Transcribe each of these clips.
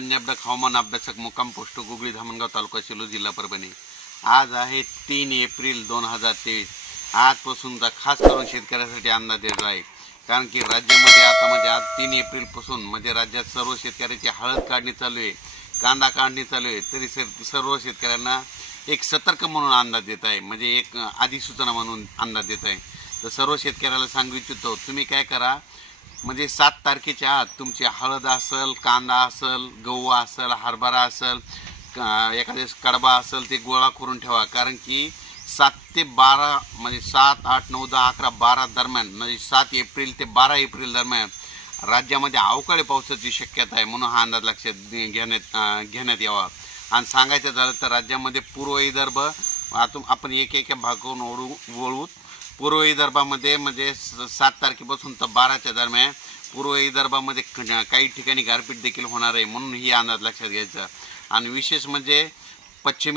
Punjab duck हवामान अभ्यासक मुक्काम पोस्ट गुगळी धामणगाव तालुका सेलू जिल्हा परभणी। आज आहे 3 एप्रिल 2023। आजपासूनचा खास करून शेतकऱ्यांसाठी अंदाज देतो आहे, कारण की राज्यामध्ये आता आज 3 एप्रिल पासून राज्यात सर्व शेतकऱ्यांची हळद काढणी चालू आहे, कांदा काढणी चालू आहे। तरी सर्व शेतकऱ्यांना एक सतर्क म्हणून अंदाज देत आहे, एक अधिसूचना म्हणून अंदाज देत आहे। तर सर्व शेतकऱ्याला सांगू इच्छितो, तुम्ही काय करा, 7 तारखेच्या आत तुमची हळद असेल, कांदा असेल, गहू असेल, हरभरा असेल, एखादे कडबा असेल ते गोळा करून ठेवा। कारण की 7 ते 12 7, 8, 9, 10, 11, 12 दरम्यान 7 एप्रिल ते 12 एप्रिल दरम्यान राज्यामध्ये अवकाळी पावसाची शक्यता आहे, म्हणून हा अंदाज लक्षात घेण्यात यावा। आणि सांगायचं झालं तर राज्यामध्ये पूर्व विदर्भ आपण एक भागावरून वळू पूर्व विदर्भामध्ये 7 तारखेपासून तर 12च्या दरम्यान पूर्व विदर्भामध्ये काही ठिकाणी गारपीट देखील होणार आहे, म्हणून ही अंदाज लक्षात घ्यायचा। आणि विशेष पश्चिम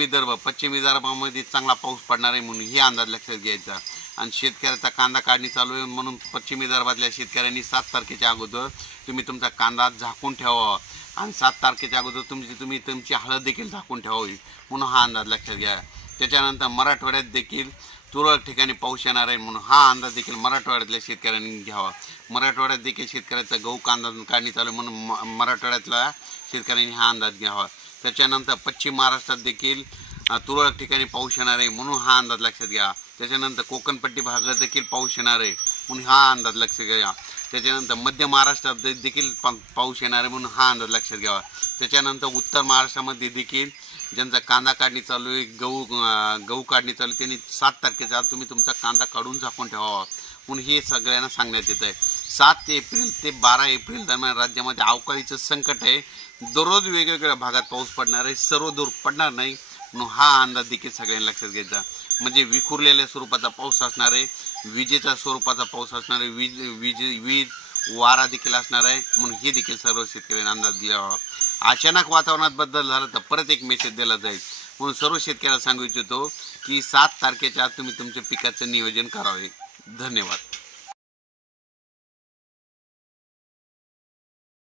विदर्भामध्ये चांगला पाऊस पडणार आहे, म्हणून ही अंदाज लक्षात घ्यायचा। आणि शेतकऱ्याचा कांदा काढणी चालू आहे, म्हणून पश्चिम विदर्भातल्या शेतकऱ्यांनी 7 तारखेच्या अगोदर तुम्ही तुमचा कांदा झाकून ठेवावा आणि 7 तारखेच्या अगोदर तुमची हळद देखील झाकून ठेवावी, म्हणून हा अंदाज लक्षात घ्या। त्याच्यानंतर मराठवाड्यात देखील तुरळक ठिकाणी पाऊस येणार आहे, म्हणून हा अंदाज देखील मराठवाड्यातल्या शेतकऱ्यांनी घ्यावा। मराठवाड्यात देखील शेतकऱ्याचा गहू कांदा काढणी चालू आहे, म्हणून मराठवाड्यातल्या शेतकऱ्यांनी हा अंदाज घ्यावा। त्याच्यानंतर पश्चिम महाराष्ट्रात देखील तुरळक ठिकाणी पाऊस येणार आहे, म्हणून हा अंदाज लक्षात घ्या। त्याच्यानंतर कोकणपट्टी भागात देखील पाऊस येणार आहे, म्हणून हा अंदाज लक्षात घ्या। त्याच्यानंतर मध्य महाराष्ट्रात देखील पाऊस येणार आहे, म्हणून हा अंदाज लक्षात घ्यावा। त्याच्यानंतर उत्तर महाराष्ट्रामध्ये देखील ज्यांचा कांदा काढणी चालू आहे, गहू काढणी चालू आहे, त्यांनी 7 तारखेचा तुम्ही तुमचा कांदा काढून झाकून ठेवावा, म्हणून हे सगळ्यांना सांगण्यात येत आहे। 7 एप्रिल ते 12 एप्रिल दरम्यान राज्यामध्ये अवकाळीचं संकट आहे, दररोज वेगवेगळ्या भागात पाऊस पडणार आहे, सर्व दूर पडणार नाही, म्हणून हा अंदाज देखील सगळ्यांनी लक्षात घ्यायचा। विखुरलेल्या स्वरूपाचा पाऊस असणार आहे, विजेच्या स्वरूपाचा पाऊस असणार आहे, वीज वारा देखील असणार आहे, म्हणून हे देखील सर्व शेतकऱ्यांना अंदाज द्यावा। अचानक वातावरणात बदल झाला तर परत एक मेसेज दिला जाईल, म्हणून सर्व शेतकऱ्याला सांगू इच्छितो की 7 तारखेच्या आत तुम्ही तुमच्या पिकाचं नियोजन करावे। धन्यवाद।